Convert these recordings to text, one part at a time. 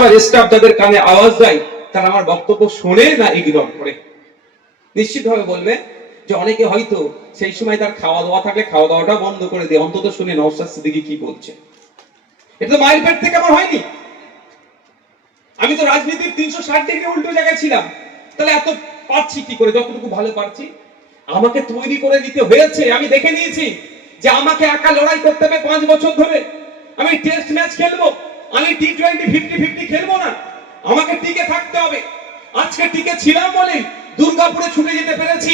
আমার স্টাফ যাদের কানে আওয়াজ দেয় তারা আমার বক্তব্য শোনে না ইগনোর করে। নিশ্চিতভাবে বলবে যে অনেকে হয়তো সেই সময় তার খাওয়া দাওয়া থাকলে খাওয়া দাওয়াটা বন্ধ করে দিয়ে অন্তত শুনে নওশাদ সিদ্দিকী কি বলছে। এটা তো মায়ের পেট থেকে আমার হয়নি। আমি তো রাজনীতির 360 ডিগ্রি উল্টো জায়গায় ছিলাম, তাহলে এত পারছি কি করে? যতটুকু ভালো পারছি। আমাকে তৈরি করে নিতে হয়েছে। আমি দেখে নিয়েছি যে আমাকে একা লড়াই করতে হবে 5 বছর ধরে। আমি টেস্ট ম্যাচ খেলবো, আমি টি20 50-50 খেলবো না। আমাকে টিকে থাকতে হবে। আজকে টিকে ছিলাম বলে দুর্গাপুরে ছুটে যেতে পেরেছি,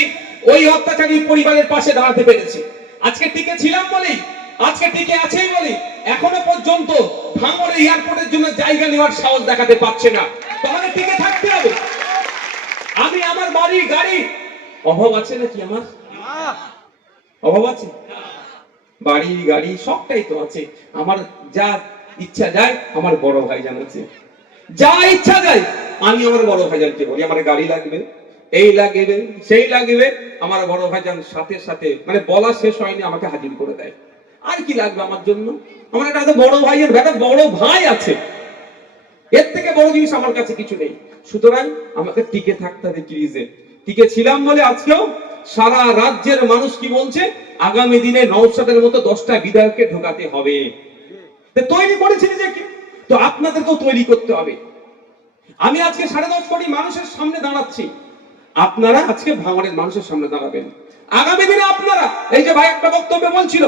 ওই অত্যাচারী পরিবারের পাশে দাঁড়াতে পেরেছি। আজকে টিকে ছিলাম বলে, আজকে টিকে আছেই বলে এখনো পর্যন্ত ভাঙড় এয়ারপোর্টের জন্য জায়গা নেওয়ার সাহস দেখাতে পারছে না। তাহলে টিকে থাকতে হবে। আমি আমার বাড়ি গাড়ি অভাব আছে নাকি? আমার অভাব আছে? বাড়ি গাড়ি সবটাই তো আছে। আমার যা ইচ্ছা যায় আমার বড় ভাই জানাচ্ছে, যা ইচ্ছা যায় আমি আমার বড় ভাইজানকে বলি আমার গাড়ি লাগবে, এই লাগবে, সেই লাগবে। আমার বড় ভাইজান সাথে সাথে মানে বলা শেষ হয়নি আমাকে হাজির করে দেয়। আর কি লাগবে আমার জন্য? আমার একটা বড় ভাইয়ের একটা বড় ভাই আছে, এর থেকে বড় জিনিস আমার কাছে কিছু নেই। সুতরাং আমাকে টিকে থাকতে হবে ক্রিজে। টিকে ছিলাম বলে আজকেও সারা রাজ্যের মানুষ কি বলছে, আগামী দিনে নওশাদের মতো 10টা বিধায়ককে ঢোকাতে হবে। তৈরি করেছি নিজেকে, তো আপনাদেরকেও তৈরি করতে হবে। আমি আজকে 10.5 কোটি মানুষের সামনে দাঁড়াচ্ছি, আপনারা আজকে ভাঙড়ের মানুষের সামনে দাঁড়াবেন। আগামী দিনে আপনারা এই যে ভাই একটা বক্তব্য বলছিল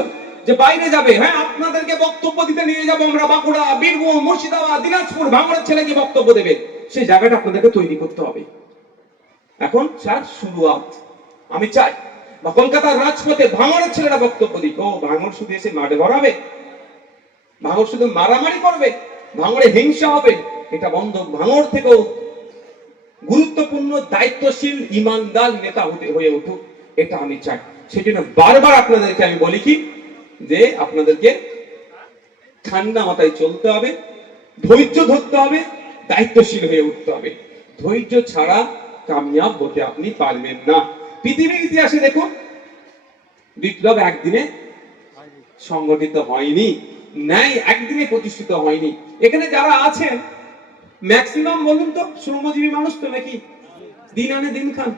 যে বাইরে যাবে, হ্যাঁ আপনাদেরকে বক্তব্য দিতে নিয়ে যাবো আমরা বাঁকুড়া, বীরভূম, মুর্শিদাবাদ, দিনাজপুর। ভাঙড়ের ছেলে কি বক্তব্য দেবে, সেই জায়গাটা আপনাদেরকে তৈরি করতে হবে। এখন স্যার শুরুয়াত আমি চাই বা কলকাতার রাজপথে ভাঙড়ের ছেলেরা বক্তব্য দিক। ও ভাঙড় শুধু এসে মাঠে ভরাবে, ভাঙড় শুধু মারামারি করবে, ভাঙড়ে হিংসা হবে, এটা বন্ধ। ভাঙড় থেকেও গুরুত্বপূর্ণ দায়িত্বশীল ইমানদার নেতা হয়ে উঠুক, এটা আমি চাই। সেই জন্য বারবার আপনাদেরকে আমি বলি কি যে আপনাদেরকে ঠান্ডা মাথায় চলতে হবে, ধৈর্য ধরতে হবে, দায়িত্বশীল হয়ে উঠতে হবে। ধৈর্য ছাড়া কামিয়াব হতে আপনি পারবেন না। পৃথিবীর ইতিহাসে দেখুন বিপ্লব একদিনে সংগঠিত হয়নি, ন্যায় একদিনে প্রতিষ্ঠিত হয়নি। এখানে যারা আছেন ম্যাক্সিমাম বলুন তো শ্রমজীবী মানুষ তো নাকি? দিন আনে দিন খান।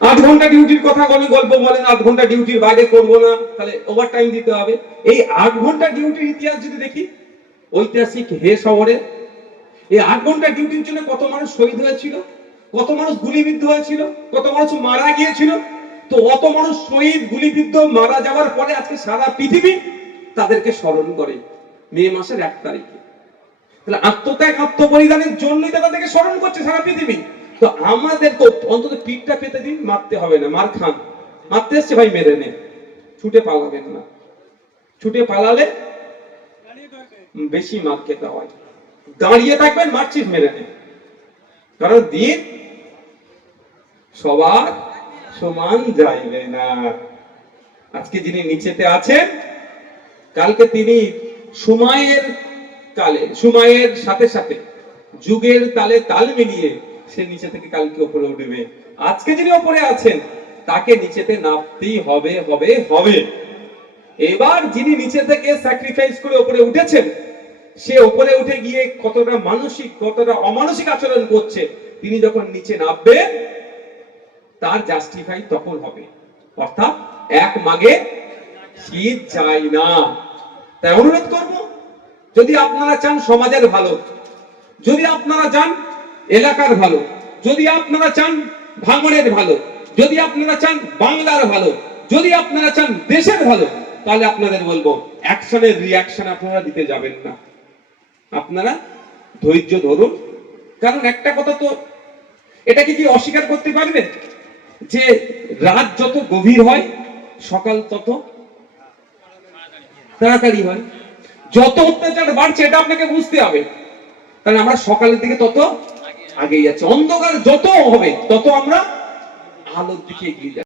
8 ঘন্টা ডিউটির কথা বলে গল্প বলেন, 8 ঘন্টা ডিউটির বাইরে করবো না, তাহলে ওভার টাইম দিতে হবে। এই 8 ঘন্টা ডিউটির ইতিহাস যদি দেখি ঐতিহাসিক হে শহরে, এই 8 ঘন্টা ডিউটির জন্য কত মানুষ শহীদ হয়েছিল, কত মানুষ গুলিবিদ্ধ হয়েছিল, কত মানুষ মারা গিয়েছিল। তো অত মানুষ শহীদ, গুলিবিদ্ধ, মারা যাওয়ার পরে আজকে সারা পৃথিবী তাদেরকে স্মরণ করে মে মাসের 1 তারিখে। তাহলে আত্মত্যাগ, আত্মবলিদানের জন্যই তাদেরকে স্মরণ করছে সারা পৃথিবী। তো আমাদের তো অন্তত পিঠটা পেতে দিন, মারতে হবে না। মার খান, মারতে এসছে ভাই মেরে নে, ছুটে পালাবেন না। ছুটে পালালে বেশি মার খেতে হয়। দাঁড়িয়ে থাকবেন, মারছিস মেরে নে। কারণ দিন সবার সমান যাইবে না। আজকে যিনি নিচেতে আছেন কালকে তিনি সময়ের কালে, সময়ের সাথে সাথে যুগের তালে তাল মিলিয়ে সে নিচে থেকে কালকে উপরে উঠবে। আজকে যিনি উপরে আছেন তাকে নিচেতে নামতেই হবে হবে হবে। এবার যিনি নিচে থেকে স্যাক্রিফাইস করে উপরে উঠেছেন সে উপরে উঠে গিয়ে কতটা মানসিক কতটা অমানসিক আচরণ করছে, তিনি যখন নিচে নামবে তার জাস্টিফাই তখন হবে। অর্থাৎ এক মাগে শীত যায় না। তাই অনুরোধ করব, যদি আপনারা চান সমাজের ভালো, যদি আপনারা চান এলাকার ভালো, যদি আপনারা চান ভাঙড়ের ভালো, যদি আপনারা চান বাংলার ভালো, যদি আপনারা চান দেশের ভালো, তাহলে আপনাদের বলবো অ্যাকশনের রিঅ্যাকশন আপনারা দিতে যাবেন না। আপনারা ধৈর্য ধরুন। কারণ একটা কথা তো এটাকে কি অস্বীকার করতে পারবেন যে রাত যত গভীর হয় সকাল তত তাড়াতাড়ি হয়। যত অত্যাচার বাড়ছে এটা আপনাকে বুঝতে হবে। তাহলে আমরা সকালের দিকে তত আগেই যাচ্ছি, অন্ধকার যত হবে তত আমরা আলোর দিকে এগিয়ে যাচ্ছি।